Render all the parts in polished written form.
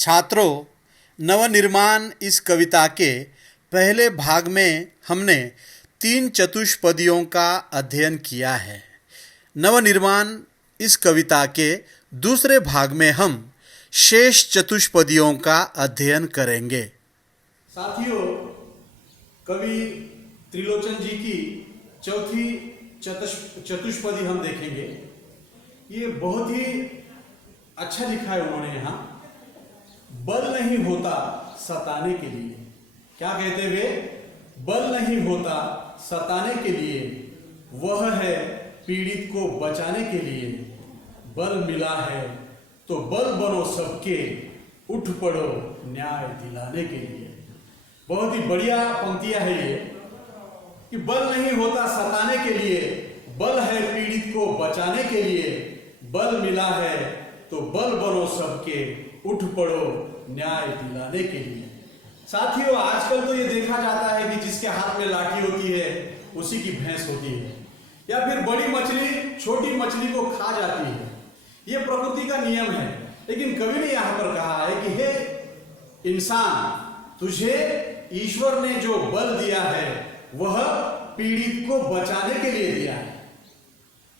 छात्रों, नवनिर्माण इस कविता के पहले भाग में हमने 3 चतुष्पदियों का अध्ययन किया है। नवनिर्माण इस कविता के दूसरे भाग में हम शेष चतुष्पदियों का अध्ययन करेंगे। साथियों, कवि त्रिलोचन जी की चौथी चतुष्पदी हम देखेंगे। ये बहुत ही अच्छा लिखा है उन्होंने यहाँ। बल नहीं होता सताने के लिए, क्या कहते हुए, बल नहीं होता सताने के लिए, वह है पीड़ित को बचाने के लिए। बल मिला है तो बल बनो सबके, उठ पड़ो न्याय दिलाने के लिए। बहुत ही बढ़िया पंक्तियां है ये कि बल नहीं होता सताने के लिए, बल है पीड़ित को बचाने के लिए। बल मिला है तो बल बनो सबके, उठ पड़ो न्याय दिलाने के लिए। साथियों, आजकल तो ये देखा जाता है कि जिसके हाथ में लाठी होती है उसी की भैंस होती है, या फिर बड़ी मछली छोटी मछली को खा जाती है। ये प्रकृति का नियम है। लेकिन कवि ने यहां पर कहा है कि हे इंसान, तुझे ईश्वर ने जो बल दिया है वह पीड़ित को बचाने के लिए दिया है।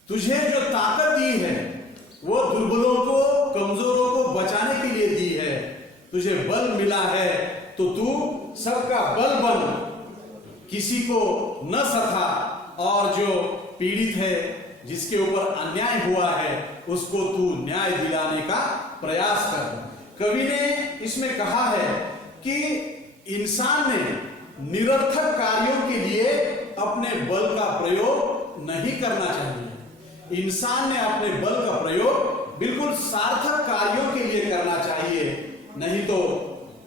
तुझे जो ताकत दी है वो दुर्बलों को, कमजोरों को बचाने के लिए दी है। तुझे बल मिला है तो तू सबका बल बन, किसी को न सता, और जो पीड़ित है, जिसके ऊपर अन्याय हुआ है, उसको तू न्याय दिलाने का प्रयास कर। कवि ने इसमें कहा है कि इंसान ने निरर्थक कार्यों के लिए अपने बल का प्रयोग नहीं करना चाहिए। इंसान ने अपने बल का प्रयोग बिल्कुल सार्थक कार्यों के लिए करना चाहिए, नहीं तो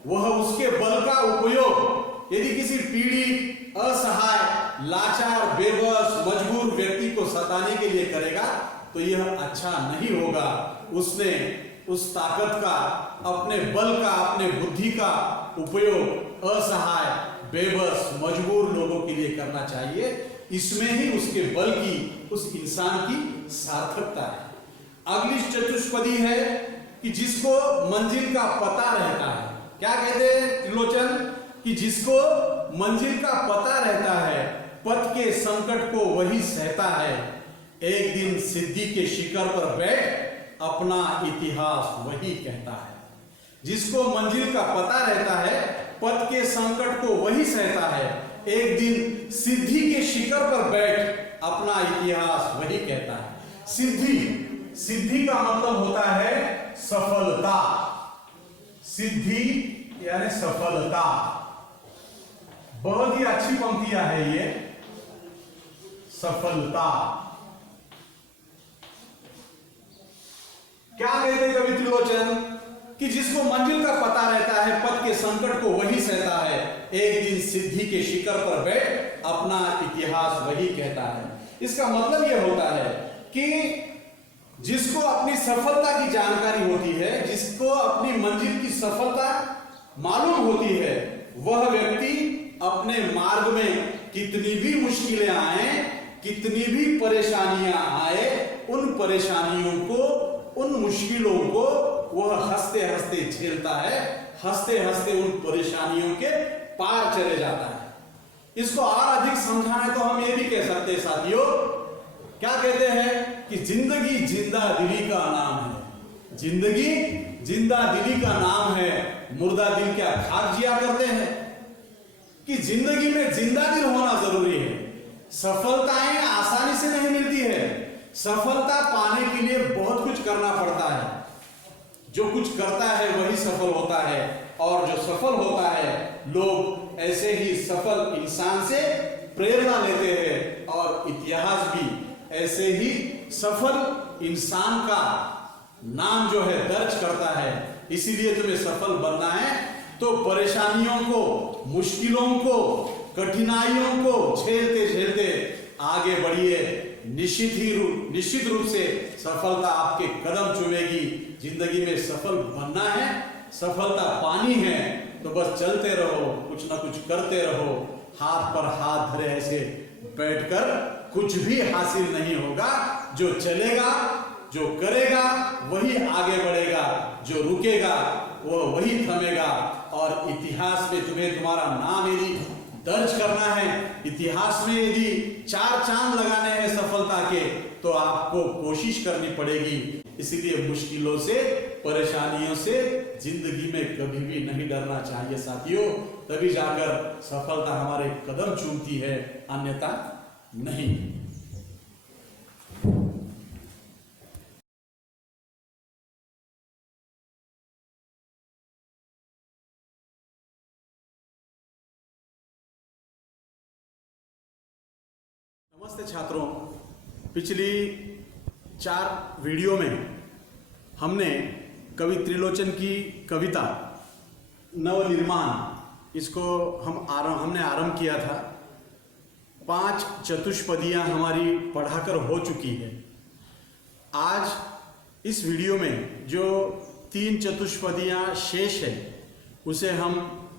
वह उसके बल का उपयोग यदि किसी पीड़ित, असहाय, लाचार, बेबस, मजबूर व्यक्ति को सताने के लिए करेगा तो यह अच्छा नहीं होगा। उसने उस ताकत का, अपने बल का, अपने बुद्धि का उपयोग असहाय, बेबस, मजबूर लोगों के लिए करना चाहिए। इसमें ही उसके बल की, उस इंसान की सार्थकता है। अगली चतुष्पदी है कि जिसको मंजिल का पता रहता है। क्या कहते हैं त्रिलोचन? कि जिसको मंजिल का पता रहता है, पथ के संकट को वही सहता है। एक दिन सिद्धि के शिखर पर बैठ अपना इतिहास वही कहता है। जिसको मंजिल का पता रहता है, पथ के संकट को वही सहता है। एक दिन सिद्धि के शिखर पर बैठ अपना इतिहास वही कहता है। सिद्धि का मतलब होता है सफलता। सिद्धि यानी सफलता। बहुत ही अच्छी पंक्तियां है ये। सफलता क्या कहते हैं कवि त्रिलोचन? कि जिसको मंजिल का पता रहता है, पथ के संकट को वही सहता है। एक दिन सिद्धि के शिखर पर बैठ अपना इतिहास वही कहता है। इसका मतलब यह होता है कि जिसको अपनी सफलता की जानकारी होती है, जिसको अपनी मंजिल की सफलता मालूम होती है, वह व्यक्ति अपने मार्ग में कितनी भी मुश्किलें आए, कितनी भी परेशानियां आए, उन परेशानियों को, उन मुश्किलों को वह हंसते हंसते झेलता है। हंसते हंसते उन परेशानियों के पार चले जाता है। इसको और अधिक समझाना तो हम ये भी कह सकते हैं साथियों, क्या कहते हैं कि जिंदगी जिंदा दिली का नाम है। जिंदगी जिंदा दिली का नाम है। मुर्दा दिल क्या खाक जिया करते हैं? कि जिंदगी में जिंदा दिल होना जरूरी है। सफलताएं आसानी से नहीं मिलती है। सफलता पाने के लिए बहुत कुछ करना पड़ता है। जो कुछ करता है वही सफल होता है, और जो सफल होता है, लोग ऐसे ही सफल इंसान से प्रेरणा लेते हैं, और इतिहास भी ऐसे ही सफल इंसान का नाम जो है दर्ज करता है। इसीलिए तुम्हें सफल बनना है तो परेशानियों को, मुश्किलों को, कठिनाइयों को झेलते झेलते आगे बढ़िए। निश्चित रूप से सफलता आपके कदम चूमेगी। जिंदगी में सफल बनना है, सफलता पानी है, तो बस चलते रहो, कुछ ना कुछ करते रहो। हाथ पर हाथ धरे ऐसे बैठकर कुछ भी हासिल नहीं होगा। जो चलेगा, जो करेगा वही आगे बढ़ेगा। जो रुकेगा वह वही थमेगा। और इतिहास में तुम्हें तुम्हारा नाम यदि दर्ज करना है, इतिहास में यदि 4 चांद लगाने हैं सफलता के, तो आपको कोशिश करनी पड़ेगी। इसीलिए मुश्किलों से, परेशानियों से जिंदगी में कभी भी नहीं डरना चाहिए साथियों। तभी जाकर सफलता हमारे कदम चूमती है, अन्यथा नहीं। नमस्ते छात्रों, पिछली 4 वीडियो में हमने कवि त्रिलोचन की कविता नवनिर्माण, इसको हमने आरंभ किया था। 5 चतुष्पदियां हमारी पढ़ाकर हो चुकी है। आज इस वीडियो में जो 3 चतुष्पदियां शेष है उसे हम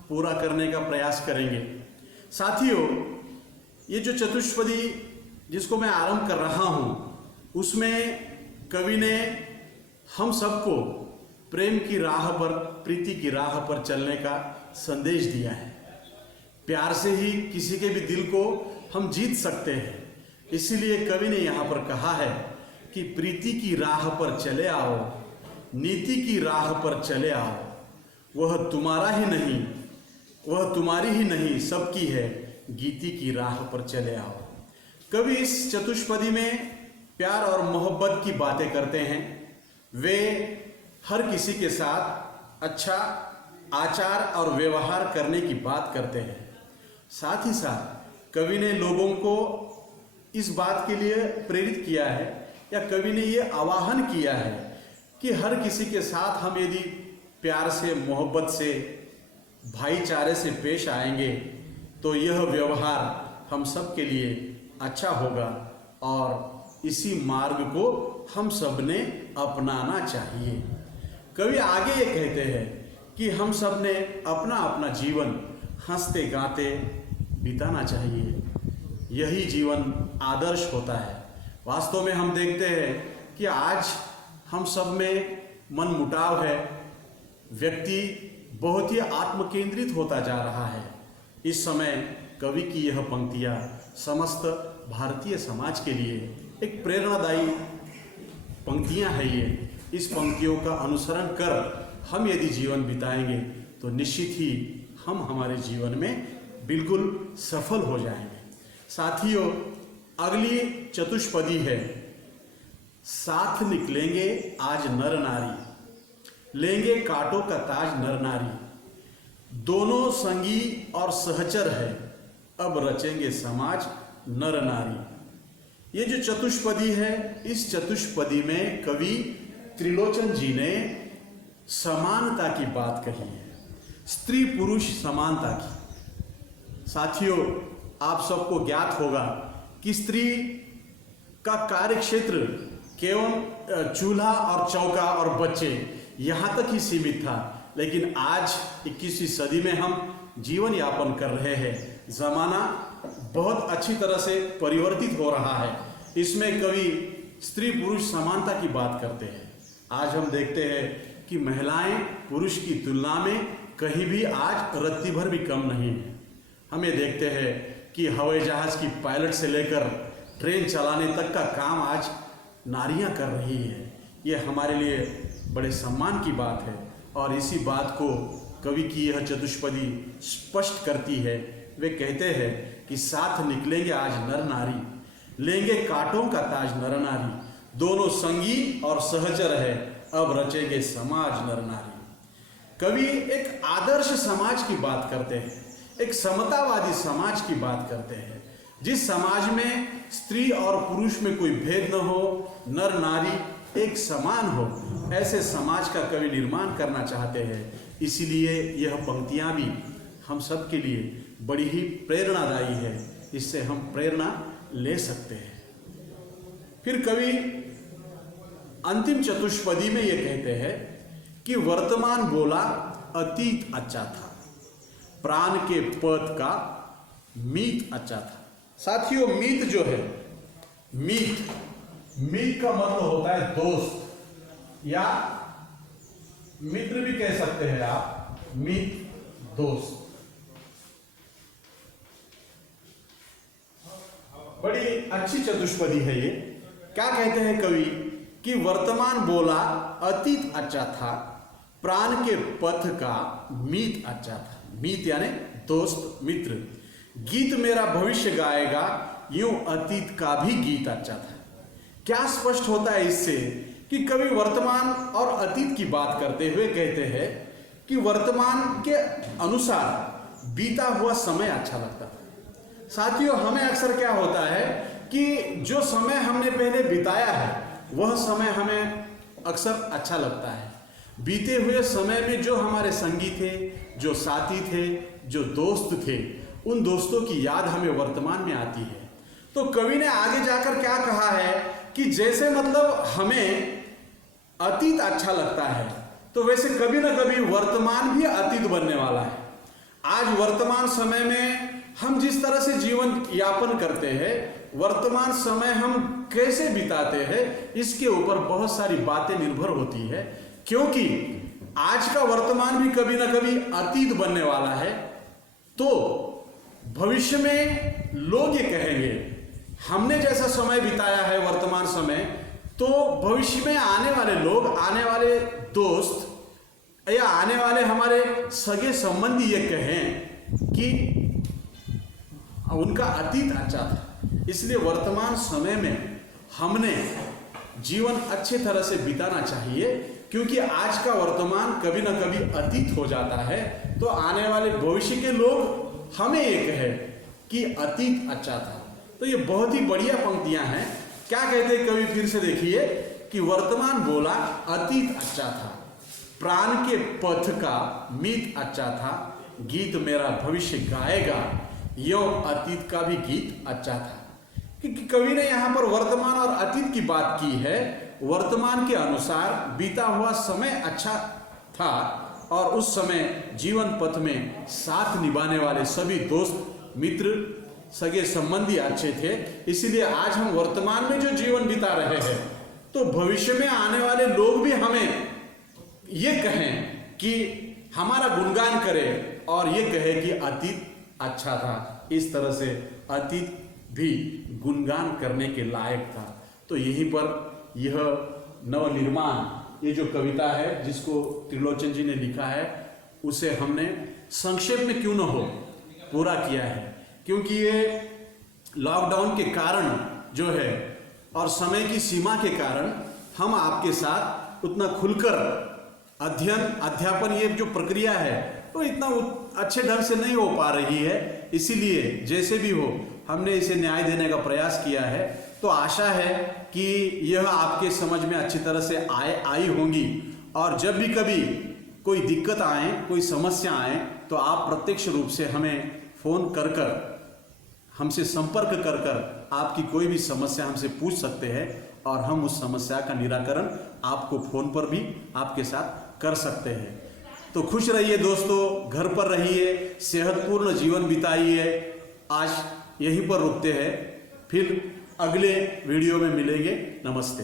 पूरा करने का प्रयास करेंगे। साथियों, ये जो चतुष्पदी जिसको मैं आरंभ कर रहा हूं, उसमें कवि ने हम सबको प्रेम की राह पर, प्रीति की राह पर चलने का संदेश दिया है। प्यार से ही किसी के भी दिल को हम जीत सकते हैं। इसीलिए कवि ने यहाँ पर कहा है कि प्रीति की राह पर चले आओ, नीति की राह पर चले आओ, वह तुम्हारा ही नहीं, वह तुम्हारी ही नहीं, सबकी है, गीति की राह पर चले आओ। कवि इस चतुष्पदी में प्यार और मोहब्बत की बातें करते हैं। वे हर किसी के साथ अच्छा आचार और व्यवहार करने की बात करते हैं। साथ ही साथ कवि ने लोगों को इस बात के लिए प्रेरित किया है, या कवि ने ये आह्वान किया है कि हर किसी के साथ हम यदि प्यार से, मोहब्बत से, भाईचारे से पेश आएंगे तो यह व्यवहार हम सब के लिए अच्छा होगा, और इसी मार्ग को हम सब ने अपनाना चाहिए। कवि आगे ये कहते हैं कि हम सब ने अपना अपना जीवन हंसते गाते बिताना चाहिए। यही जीवन आदर्श होता है। वास्तव में हम देखते हैं कि आज हम सब में मनमुटाव है, व्यक्ति बहुत ही आत्मकेंद्रित होता जा रहा है। इस समय कवि की यह पंक्तियाँ समस्त भारतीय समाज के लिए एक प्रेरणादायी पंक्तियाँ हैं। ये इस पंक्तियों का अनुसरण कर हम यदि जीवन बिताएंगे तो निश्चित ही हम हमारे जीवन में बिल्कुल सफल हो जाएंगे। साथियों, अगली चतुष्पदी है, साथ निकलेंगे आज नर नारी, लेंगे कांटों का ताज नर नारी, दोनों संगी और सहचर है, अब रचेंगे समाज नर नारी। ये जो चतुष्पदी है, इस चतुष्पदी में कवि त्रिलोचन जी ने समानता की बात कही है, स्त्री पुरुष समानता की। साथियों, आप सबको ज्ञात होगा कि स्त्री का कार्य क्षेत्र केवल चूल्हा और चौका और बच्चे यहाँ तक ही सीमित था, लेकिन आज 21वीं सदी में हम जीवन यापन कर रहे हैं। जमाना बहुत अच्छी तरह से परिवर्तित हो रहा है। इसमें कवि स्त्री पुरुष समानता की बात करते हैं। आज हम देखते हैं कि महिलाएं पुरुष की तुलना में कहीं भी आज रत्ती भर भी कम नहीं है। हम ये देखते हैं कि हवाई जहाज की पायलट से लेकर ट्रेन चलाने तक का काम आज नारियां कर रही है। ये हमारे लिए बड़े सम्मान की बात है, और इसी बात को कवि की यह चतुष्पदी स्पष्ट करती है। वे कहते हैं कि साथ निकलेंगे आज नर नारी, लेंगे कांटों का ताज नर नारी, दोनों संगी और सहचर है, अब रचेंगे समाज नर नारी। कवि एक आदर्श समाज की बात करते हैं, एक समतावादी समाज की बात करते हैं, जिस समाज में स्त्री और पुरुष में कोई भेद न हो, नर नारी एक समान हो, ऐसे समाज का कवि निर्माण करना चाहते हैं। इसीलिए यह पंक्तियां भी हम सब के लिए बड़ी ही प्रेरणादायी है, इससे हम प्रेरणा ले सकते हैं। फिर कवि अंतिम चतुष्पदी में यह कहते हैं कि वर्तमान बोला अतीत अच्छा था, प्राण के पद का मीत अच्छा था। साथियों, मीत जो है, मीत का मतलब होता है दोस्त या मित्र भी कह सकते हैं आप, मित्र, दोस्त। बड़ी अच्छी चतुष्पदी है ये। क्या कहते हैं कवि कि वर्तमान बोला अतीत अच्छा था, प्राण के पथ का मीत अच्छा था। मीत यानी दोस्त, मित्र। गीत मेरा भविष्य गाएगा, यूं अतीत का भी गीत अच्छा था। क्या स्पष्ट होता है इससे कि कवि वर्तमान और अतीत की बात करते हुए कहते हैं कि वर्तमान के अनुसार बीता हुआ समय अच्छा लगता था। साथियों, हमें अक्सर क्या होता है कि जो समय हमने पहले बिताया है वह समय हमें अक्सर अच्छा लगता है। बीते हुए समय में जो हमारे संगी थे, जो साथी थे, जो दोस्त थे, उन दोस्तों की याद हमें वर्तमान में आती है। तो कवि ने आगे जाकर क्या कहा है कि जैसे मतलब हमें अतीत अच्छा लगता है, तो वैसे कभी ना कभी वर्तमान भी अतीत बनने वाला है। आज वर्तमान समय में हम जिस तरह से जीवन यापन करते हैं, वर्तमान समय हम कैसे बिताते हैं, इसके ऊपर बहुत सारी बातें निर्भर होती है। क्योंकि आज का वर्तमान भी कभी ना कभी अतीत बनने वाला है। तो भविष्य में लोग ये कहेंगे, हमने जैसा समय बिताया है वर्तमान समय, तो भविष्य में आने वाले लोग, आने वाले दोस्त या आने वाले हमारे सगे संबंधी ये कहें कि उनका अतीत अच्छा था। इसलिए वर्तमान समय में हमने जीवन अच्छे तरह से बिताना चाहिए, क्योंकि आज का वर्तमान कभी ना कभी अतीत हो जाता है। तो आने वाले भविष्य के लोग हमें ये कहे कि अतीत अच्छा था। तो ये बहुत ही बढ़िया पंक्तियां हैं। क्या कहते हैं कवि, फिर से देखिए कि वर्तमान बोला अतीत अच्छा था, प्राण के पथ का मीत अच्छा था, गीत मेरा भविष्य गाएगा, यो अतीत का भी गीत अच्छा था। क्योंकि कवि ने यहाँ पर वर्तमान और अतीत की बात की है। वर्तमान के अनुसार बीता हुआ समय अच्छा था और उस समय जीवन पथ में साथ निभाने वाले सभी दोस्त, मित्र, सगे संबंधी अच्छे थे। इसलिए आज हम वर्तमान में जो जीवन बिता रहे हैं, तो भविष्य में आने वाले लोग भी हमें ये कहें कि हमारा गुणगान करें और ये कहे कि अतीत अच्छा था। इस तरह से अतीत भी गुणगान करने के लायक था। तो यहीं पर यह नवनिर्माण, ये जो कविता है जिसको त्रिलोचन जी ने लिखा है, उसे हमने संक्षेप में क्यों न हो पूरा किया है। क्योंकि ये लॉकडाउन के कारण जो है और समय की सीमा के कारण हम आपके साथ उतना खुलकर अध्ययन, अध्यापन, ये जो प्रक्रिया है वो इतना अच्छे ढंग से नहीं हो पा रही है। इसीलिए जैसे भी हो हमने इसे न्याय देने का प्रयास किया है। तो आशा है कि यह आपके समझ में अच्छी तरह से आई होंगी। और जब भी कभी कोई दिक्कत आए, कोई समस्या आए, तो आप प्रत्यक्ष रूप से हमें फ़ोन कर हमसे संपर्क कर आपकी कोई भी समस्या हमसे पूछ सकते हैं और हम उस समस्या का निराकरण आपको फ़ोन पर भी आपके साथ कर सकते हैं। तो खुश रहिए दोस्तों, घर पर रहिए, सेहतपूर्ण जीवन बिताइए। आज यहीं पर रुकते हैं, फिर अगले वीडियो में मिलेंगे। नमस्ते।